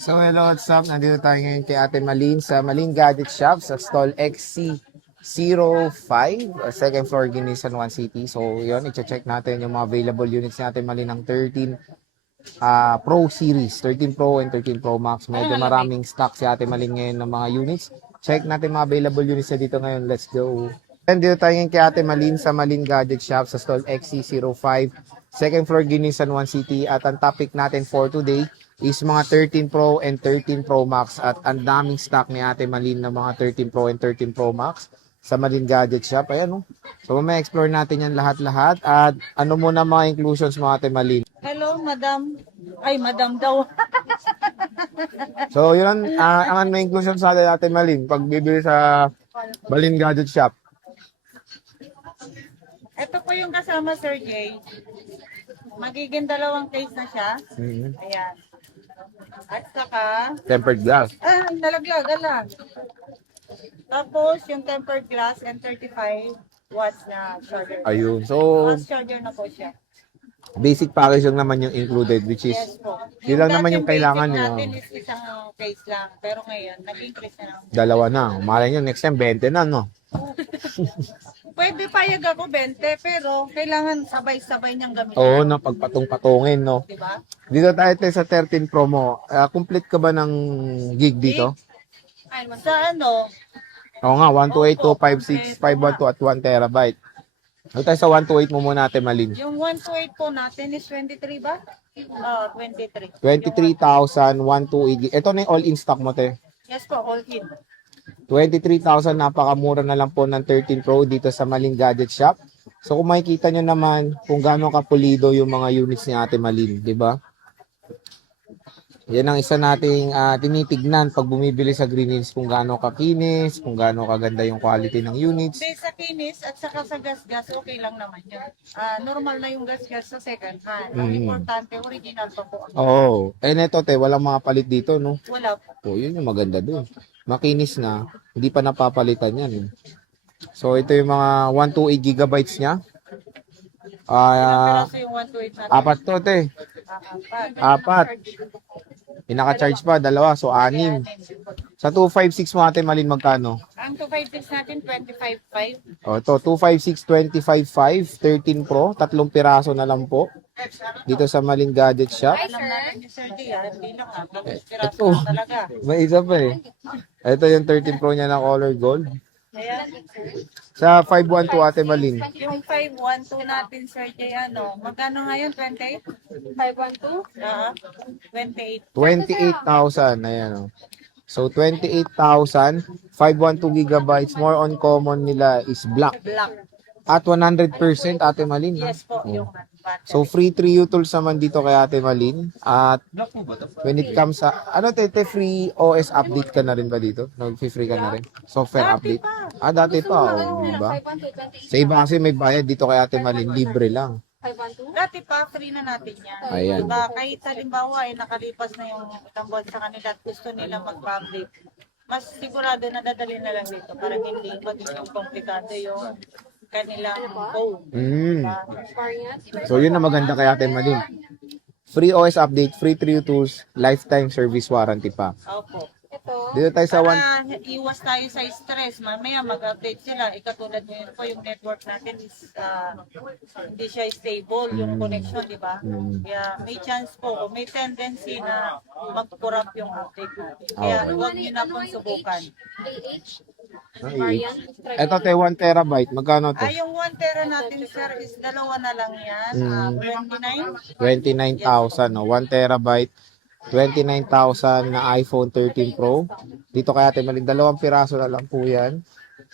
So hello, what's up? Nandito tayo ngayon kay Ate Malin sa Malin Gadget Shop sa stall XC05, second floor, Ginisan 1 City. So yun, i-check natin yung mga available units natin Malin ng 13 Pro series, 13 Pro and 13 Pro Max. Medyo maraming stock si Ate Malin ngayon ng mga units. Check natin mga available units na dito ngayon. Let's go. Nandito tayo ngayon kay Ate Malin sa Malin Gadget Shop sa stall XC05, second floor, Ginisan 1 City. At ang topic natin for today is mga 13 Pro and 13 Pro Max, at ang daming stock ni Ate Malin ng mga 13 Pro and 13 Pro Max sa Malin Gadget Shop. Ayan, oh. So may explore natin yan lahat-lahat. At ano muna mga inclusions mo, Ate Malin? Hello, madam. Ay, madam daw. So yun ang may inclusions sa Ate Malin pag bibili sa Malin Gadget Shop. Ito po yung kasama, Sir Jay. Magiging dalawang case na siya. Mhm. Ayan. At saka, Tempered glass. nalaglag, ala. Tapos, yung tempered glass and 35 watts na charger. Ayun. So Fast charger na po siya. basic package lang naman yung included, which is Yes po. yun lang naman yung dating kailangan basic nyo. natin is isang case lang. Pero ngayon, nag-increase na lang. Dalawa na. Malay nyo, next time 20 na, no? Pwede payag ako 20, pero kailangan sabay-sabay niyang gamitin. Oo, no, pagpatong-patungin, no? Diba? Dito tayo sa 13 Pro mo. Complete ka ba ng gig dito? Sa ano, Oo nga, 128, 256, 512 at 1 terabyte. Dito tayo sa 128 mo muna, Ate Malin. yung 128 po natin is 23 ba? 23. 23,000, 128 gig. Ito na yung all-in stock mo, te. Yes po, whole kit. 23,000, napakamura na lang po ng 13 Pro dito sa Malin Gadget Shop. So kung makikita nyo naman kung gaano kapulido yung mga units ni Ate Malin, di ba? Yan ang isa nating tinitignan pag bumibili sa Green Hills, kung gaano kakinis, kung gaano kaganda yung quality ng units. Based sa kinis at saka sa gas-gas, okay lang naman yun. Normal na yung gas-gas sa second hand. Ang importante, original pa po. Oo. Oh. Neto, te, walang mga palit dito, no? Wala po. Oh, yun yung maganda dun. Makinis na, hindi pa napapalitan yan. Eh. So ito yung mga 128 gigabytes niya. Ilang piraso yung 128 natin? Apat to, te. Apat. Pinaka-charge pa, dalawa. So, 6. Sa 256 mo, Ate Malin, magkano? Ang 256 natin, 25.5. O, ito, 256, 25.5, 13 Pro. 3 piraso na lang po. Dito sa Malin Gadget Shop. Alam natin yung Sir Jay, hindi lang ha. 3 piraso Ito. lang talaga. May isa pa eh. Ito yung 13 Pro niya na color gold. Ayan. Sa 512, Ate Malin. Yung 512 natin, Sir Jay, magkano ngayon? 28? 512? 28. 28,000. Ayan o. So, 28,000. 512 gigabytes. More on common nila is black. Black. At 100% Ate Malin. Ha? Yes po, yung battery. So, free 3 tools naman dito kay Ate Malin. At when it comes sa, tete, free OS update ka na rin ba dito? Nag-free ka na rin? Software Dati update? pa. Dati pa. Oh, diba? Sa iba kasi may bayad dito kay Ate Malin. Libre lang. Dati pa, free na natin yan. Ayan. Diba, kahit halimbawa ay nakalipas na yung ilang buwan sa kanila at gusto nila mag-update, mas sigurado na dadali na lang dito para hindi maging komplikado yung kanilang phone. So, yun na maganda kay Ate Malin. Free OS update, free 3 tools, lifetime service warranty pa. Opo. Dito tayo sa Para iwas tayo sa stress, mamaya mag-update sila. Ikatulad nyo po yung network natin is hindi siya stable yung connection, di ba? Kaya may chance po, o may tendency na mag-corrupt yung update natin. Kaya huwag nyo na pong subukan. Ito, te, 1 terabyte. Magkano to? Yung 1 tera natin, sir, is dalawa na lang yan. 29. 29,000. No? 1 terabyte. 29,000 na iPhone 13 Pro. Dito kaya Ate Malin, 2 piraso na lang po yan.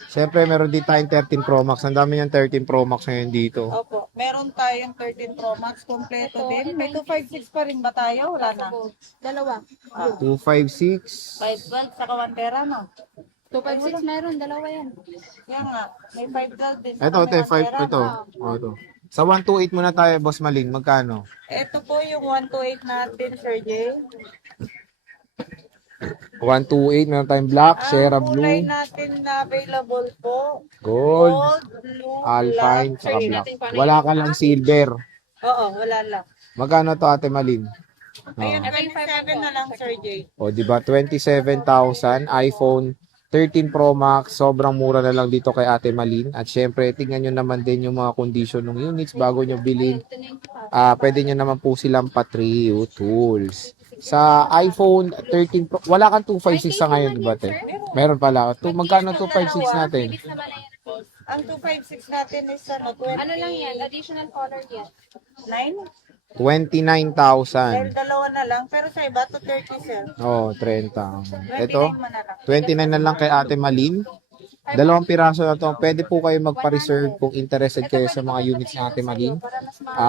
Siyempre, meron din tayong 13 Pro Max. Ang dami niyang 13 Pro Max ngayon dito. Opo, meron tayong 13 Pro Max, kompleto din. May 256 pa rin ba tayo? Wala na. Dalawa. 256. 512, saka 1 tera, no? 256 meron, dalawa yan. Yan nga, may 512 din. Ito, saka te, may 1 tera. 5. Ito. Oh, ito. Sa 128 muna tayo, Boss Malin. Magkano? Ito po yung 128 natin, Sir Jay. 128. Meron tayong black, Sierra Ang kulay Blue, natin na available po, gold, blue, alpine, black. saka black. Wala ka lang silver. Oo, wala lang. Magkano to, Ate Malin? Ayun, Oh. 27 na lang, Sir Jay. O, di ba? 27,000 iPhone 13 Pro Max. Sobrang mura na lang dito kay Ate Malin. At syempre, tingnan nyo naman din yung mga condition ng units bago nyo bilhin. Pwede nyo naman po silang pa-trio tools. Sa iPhone 13 Pro, wala kang 256 sa ngayon, di ba, te? Meron pala. Magkano 256 natin? Bilis naman na yan. Ang 256 natin is ano, 20... Ano lang yan? Additional color yan. 9? 29,000. Dahil dalawa na lang. Pero sa iba, to 30, sir. Oh, 30. 29 Ito, mo na lang. 29 na lang kay Ate Malin. Dalawang piraso na to. Pwede po kayo magpa-reserve kung interested kayo sa mga units ni Ate Malin.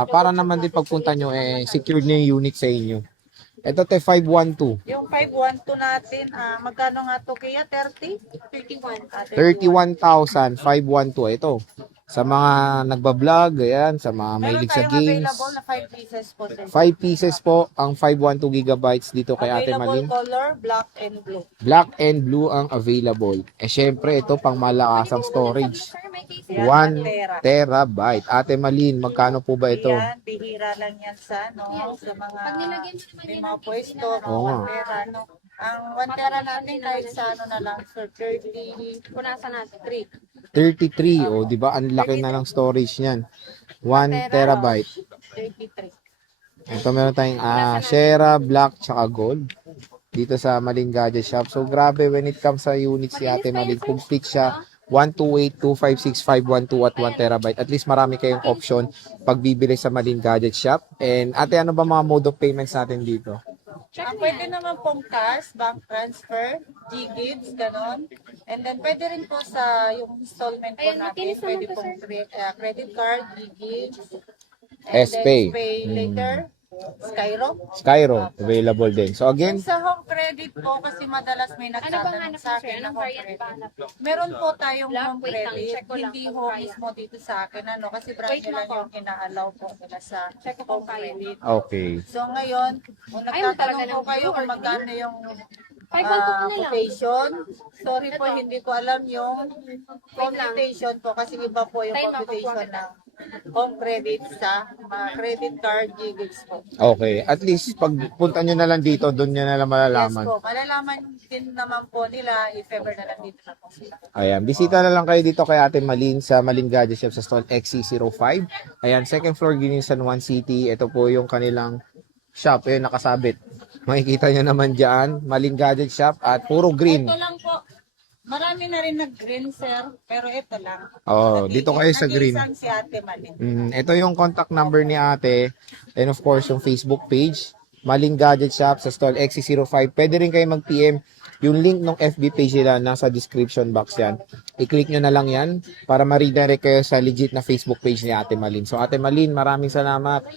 Para naman din pagpunta nyo, secured nyo yung unit sa inyo. Ito, te, 512. Yung 512 natin, magkano nga to kaya? 30? 31. 31,512. Ito. Sa mga nagbablog, ayan, sa mga Meron mahilig sa tayong games. available na 5 pieces po, sir. 5 pieces po ang 512 gigabytes dito kay Ate Malin. Available color, black and blue. Black and blue ang available. Syempre, ito pang malakasang storage. Sir, may case 1 terabyte. Ate Malin, magkano po ba ito? Yan, bihira lang yan sa, sa mga, Pag nilagyan mo naman may yan, mga pwesto, mga Oo nga. 1 tera, Ang 1 tera natin kahit sa ano na lang, sir, 30, punasan natin. 33. O, di ba? Ang laki na lang storage niyan. 1 terabyte. 33. Ito meron tayong Shera, Black, tsaka Gold. Dito sa Malin Gadget Shop. So, grabe when it comes sa units si Ate Malin. Complete siya. 128, 256, 512 at 1 terabyte. At least marami kayong option pag bibili sa Malin Gadget Shop. And ate, ano ba mga mode of payments natin dito? Pwede naman pong cash, bank transfer, G-Gigs, ganon. And then pwede rin po sa yung installment po Ayun, natin, makinis naman pwede to, pong credit card, G-Gigs, S-Pay. pay later, Skyro. Skyro, available din. So again, Sa home credit po, kasi madalas may Ano bang nagtatanong hanap sa mo, sir? akin na Anong home variant credit. ba hanap mo? Meron po tayong Lang, home wait lang, credit, check ko lang hindi kung ho kaya. mismo dito sa akin, kasi Wait branch nila lang po. yung inaalaw po nila sa Check ko home kung kaya. credit. okay. So ngayon, kung Ay, talaga nagtatanong po ng kayo blue kung or magkano yung 512 na lang. quotation, sorry po, hindi ko alam yung computation po kasi iba po yung Time, computation ng home credit sa credit card G-Gigs po. Okay. At least, pag punta nyo na lang dito, doon nyo na lang Yes malalaman. po, malalaman din naman po nila if ever na lang dito na po sila. Ayan, bisita na lang kayo dito kay Ate Malin sa Malin Gadget Shop sa stall XC05. Ayan, second floor, Ginisan 1 City. Ito po yung kanilang shop. Ayan, nakasabit. Makikita nyo naman dyan, Malin Gadget Shop at puro green. Ito lang po. Marami na rin nag-green, sir. Pero ito lang. Oh, dito kayo sa green. Nag-iisang si Ate Malin. Ito yung contact number ni Ate. And of course, yung Facebook page. Malin Gadget Shop sa stall XC05. Pwede rin kayo mag-PM. Yung link ng FB page nila nasa description box yan. I-click nyo na lang yan para ma-redirect kayo sa legit na Facebook page ni Ate Malin. So Ate Malin, maraming salamat.